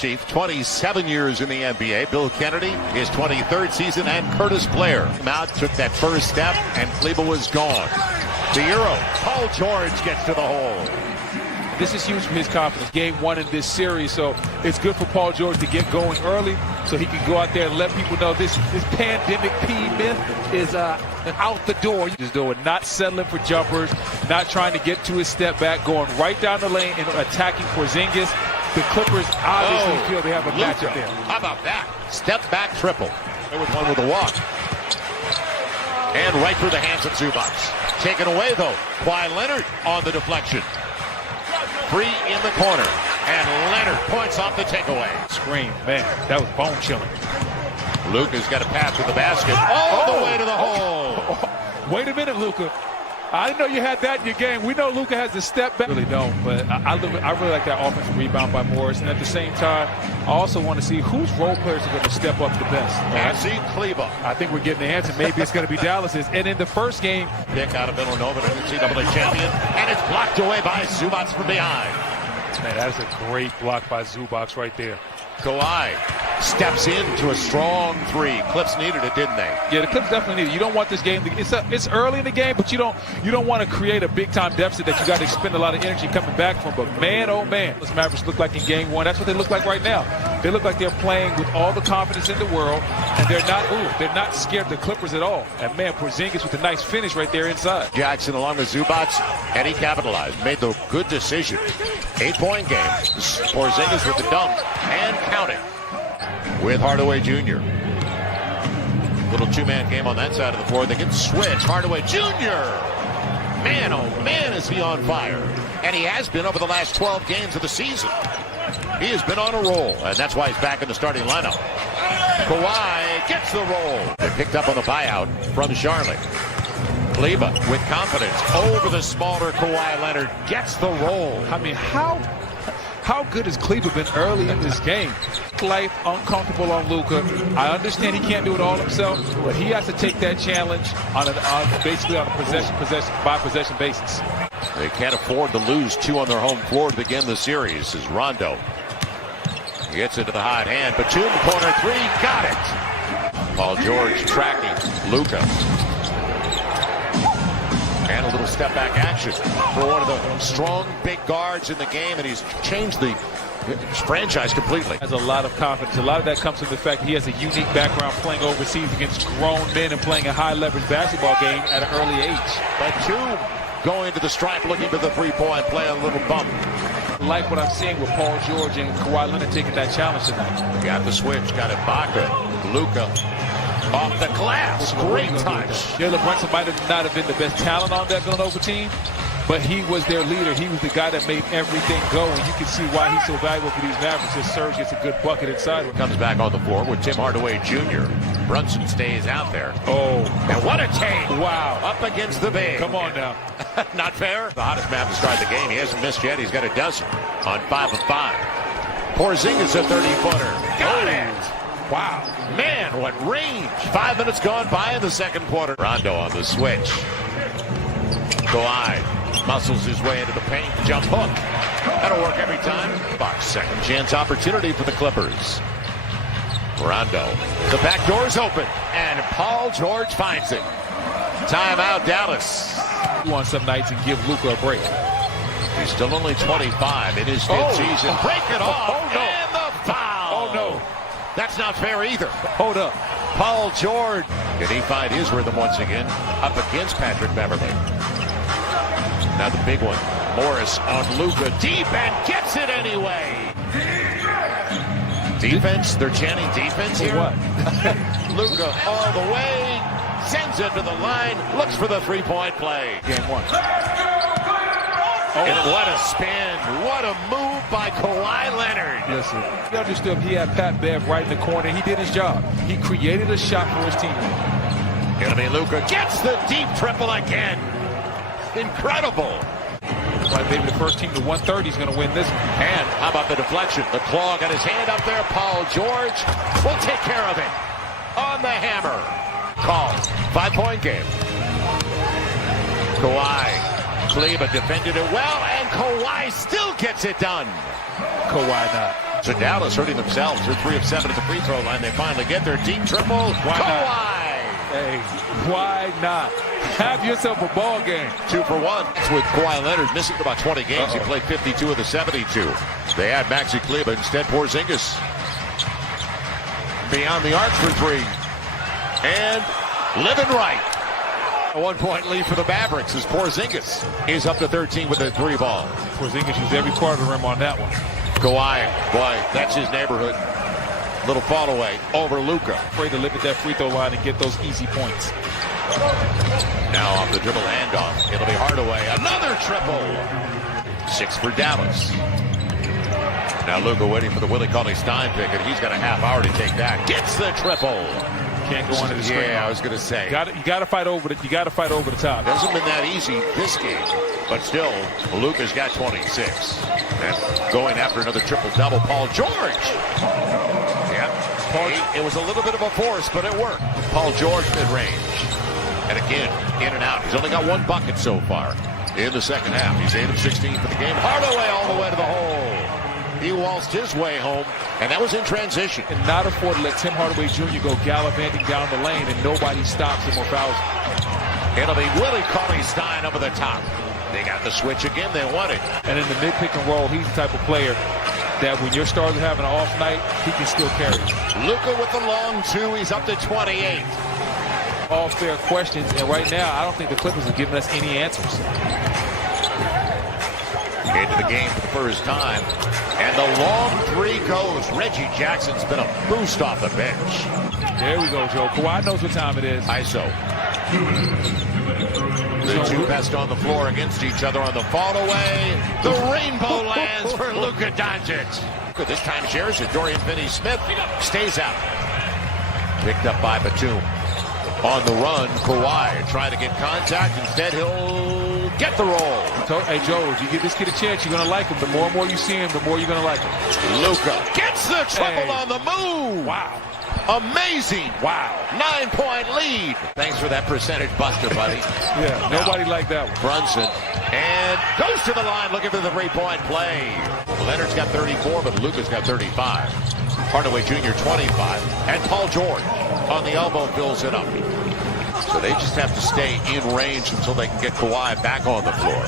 Chief, 27 years in the NBA. Bill Kennedy, his 23rd season, and Curtis Blair. Out, took that first step, and Kleber was gone. The Euro, Paul George gets to the hole. This is huge for his confidence. Game one in this series, so it's good for Paul George to get going early so he can go out there and let people know this pandemic P myth is out the door. Just doing, not settling for jumpers, not trying to get to his step back, going right down the lane and attacking Porzingis. The Clippers obviously feel they have a matchup there. How about that? Step back triple. There was one with a walk. And right through the hands of Zubac. Taken away, though. Kawhi Leonard on the deflection. Free in the corner. And Leonard points off the takeaway. Scream, man, that was bone-chilling. Luka's got a pass to the basket. All the way to the hole. Wait a minute, Luka. I didn't know you had that in your game. We know Luka has to step back. Really don't, but I really like that offensive rebound by Morris. And at the same time, I also want to see whose role players are going to step up the best. I see Kleber. I think we're getting the answer. Maybe it's going to be Dallas's. And in the first game, pick out of Villanova, the NCAA champion, and it's blocked away by Zubac from behind. Man, that is a great block by Zubac right there. Kawhi steps into a strong three. Clips needed it, didn't they? Yeah, the Clips definitely needed it. You don't want this game it's early in the game, but you don't want to create a big time deficit that you got to expend a lot of energy coming back from. But man, oh man, those Mavericks look like in game one. That's what they look like right now. They look like they're playing with all the confidence in the world, and they're not scared of the Clippers at all. And man, Porzingis with a nice finish right there inside. Jackson along with Zubac, and he capitalized. Made the good decision. 8-point game. Porzingis with the dunk and counting. With Hardaway Jr. Little two-man game on that side of the floor. They can switch. Hardaway Jr. Man, oh man, is he on fire. And he has been over the last 12 games of the season. He has been on a roll, and that's why he's back in the starting lineup. Kawhi gets the roll. They picked up on the buyout from Charlotte. Kleber with confidence over the smaller Kawhi Leonard gets the roll. I mean, how good has Kleber been early in this game? Life uncomfortable on Luka. I understand he can't do it all himself, but he has to take that challenge basically on a possession basis. They can't afford to lose two on their home floor to begin the series as Rondo gets into the hot hand. Batum corner three, got it. Paul George tracking Luka. And a little step back action for one of the strong big guards in the game, and he's changed the franchise completely. Has a lot of confidence. A lot of that comes from the fact he has a unique background playing overseas against grown men and playing a high leverage basketball game at an early age. Batum going to the stripe, looking for the three-point play, a little bump. Like what I'm seeing with Paul George and Kawhi Leonard taking that challenge tonight. Got the switch, got Ibaka, Luka. Off the glass, great touch. Jalen Brunson might not have been the best talent on that Villanova team, but he was their leader. He was the guy that made everything go, and you can see why he's so valuable for these Mavericks. As Serge gets a good bucket inside. Comes back on the floor with Tim Hardaway Jr. Brunson stays out there. Oh, and what a take! Wow, up against the big. Come on now. Not fair. The hottest man to start the game. He hasn't missed yet. He's got a dozen on 5 of 5. Porzingis a 30-footer. Got it! Wow, man, what range. 5 minutes gone by in the second quarter. Rondo on the switch. Kawhi muscles his way into the paint. Jump hook. That'll work every time. Box second chance opportunity for the Clippers. Rondo. The back door's open, and Paul George finds it. Timeout, Dallas. On some nights and give Luka a break. He's still only 25 in his fifth season. Break it off, and the foul. Oh, no. That's not fair either. Hold up. Paul George. Can he find his rhythm once again? Up against Patrick Beverley. Now the big one. Morris on Luka. Deep and gets it anyway. Defense. They're chanting defense here. What? Luka all the way. Sends it to the line. Looks for the three-point play. Game one. And what a spin. What a move by Kawhi Leonard. Listen, he understood he had Pat Bev right in the corner. He did his job. He created a shot for his teammate. Gonna be Luka. Gets the deep triple again. Incredible. Right, maybe the first team to 130 is going to win this one. And how about the deflection? The claw got his hand up there. Paul George will take care of it. On the hammer. Call. 5-point game. Kawhi. Kleber defended it well, and Kawhi still gets it done. Kawhi not. So Dallas hurting themselves. They're 3 of 7 at the free throw line. They finally get their deep triple. Why not? Hey, why not? Have yourself a ball game. 2 for 1. It's with Kawhi Leonard missing about 20 games. He played 52 of the 72. They had Maxi Kleber. Instead, Porzingis beyond the arc for 3. And living right. A 1-point lead for the Mavericks as Porzingis is up to 13 with a 3 ball. Porzingis used every part of the rim on that one. Kawhi, boy, that's his neighborhood. Little fall away over Luka. Afraid to live at that free throw line and get those easy points. Now off the dribble handoff. It'll be Hardaway. Another triple. 6 for Dallas. Now Luka waiting for the Willie Cauley-Stein pick, and he's got a half hour to take that. Gets the triple. Can't go under the screen. Yeah, I was going to say. You got to fight over the. You got to fight over the top. Hasn't been that easy this game, but still, Luka's got 26. And going after another triple-double, Paul George. Yeah, it was a little bit of a force, but it worked. Paul George mid-range. And again, in and out. He's only got 1 bucket so far in the second half. He's 8 of 16 for the game. Hardaway all the way to the hole. He waltzed his way home, and that was in transition. And not afford to let Tim Hardaway Jr. go gallivanting down the lane, and nobody stops him or fouls him. It'll be Willie Cauley-Stein over the top. They got the switch again. They want it. And in the mid-pick and roll, he's the type of player that when your stars are having an off night, he can still carry it. Luka with the long 2. He's up to 28. All fair questions, and right now, I don't think the Clippers have given us any answers. Into the game for the first time. And the long 3 goes. Reggie Jackson's been a boost off the bench. There we go, Joe. Kawhi knows what time it is. ISO. The 2 best on the floor against each other on the fall away. The rainbow lands for Luka Doncic. This time shares it. Dorian Finney-Smith stays out. Picked up by Batum. On the run, Kawhi trying to get contact. Instead, he'll get the roll. Hey, Joe, if you give this kid a chance, you're going to like him. The more and more you see him, the more you're going to like him. Luka gets the triple on the move. Wow. Amazing. Wow. 9-point lead. Thanks for that percentage buster, buddy. Yeah, nobody liked that one. Brunson. And goes to the line looking for the 3-point play. Leonard's got 34, but Luka's got 35. Hardaway Jr. 25. And Paul George on the elbow fills it up. So they just have to stay in range until they can get Kawhi back on the floor.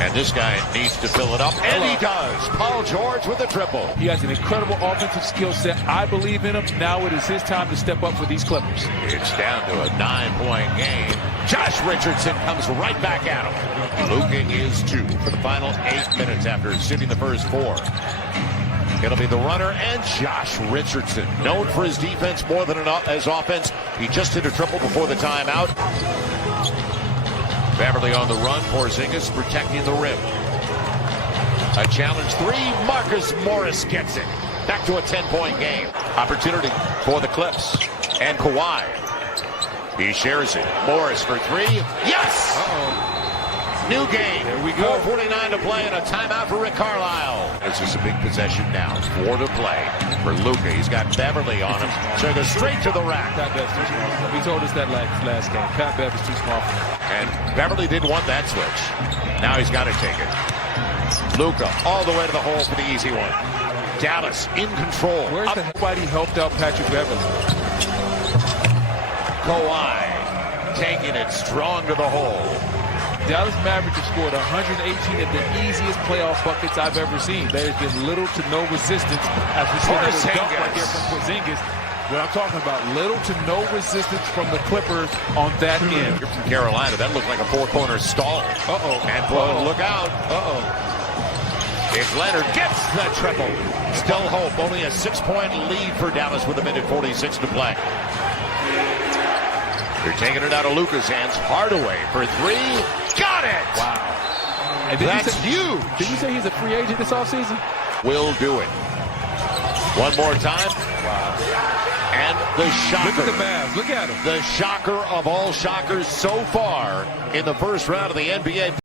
And this guy needs to fill it up, and he does. Paul George with a triple. He has an incredible offensive skill set. I believe in him. Now it is his time to step up for these Clippers. It's down to a 9-point game. Josh Richardson comes right back at him. Luka is 2 for the final 8 minutes after sitting the first 4. It'll be the runner and Josh Richardson, known for his defense more than his offense. He just hit a triple before the timeout. Beverly on the run. Porzingis protecting the rim. A challenge 3. Marcus Morris gets it. Back to a 10-point game. Opportunity for the Clips. And Kawhi. He shares it. Morris for 3. Yes! New game. There we go. 4:49 to play and a timeout for Rick Carlisle. This is a big possession now. 4 to play for Luka. He's got Beverly on him. So he goes straight to the rack. Pat Bev's too small. He told us that last game. Pat Bev is too small for him. And Beverly didn't want that switch. Now he's got to take it. Luka all the way to the hole for the easy one. Dallas in control. Where's nobody helped out Patrick Beverly? Kawhi taking it strong to the hole. Dallas Mavericks have scored 118 of the easiest playoff buckets I've ever seen. There's been little to no resistance as we see this dunk right here from Porzingis. What I'm talking about, little to no resistance from the Clippers on that end. You're from Carolina. That looked like a 4-corner stall. And look out. If Leonard gets the triple, still hope. Only a 6-point lead for Dallas with 1:46 to play. They're taking it out of Luka's hands. Hardaway for 3. Got it! Wow. And that's huge. Did you say he's a free agent this offseason? Will do it. One more time. Wow. And the shocker. Look at the Mavs. Look at him. The shocker of all shockers so far in the first round of the NBA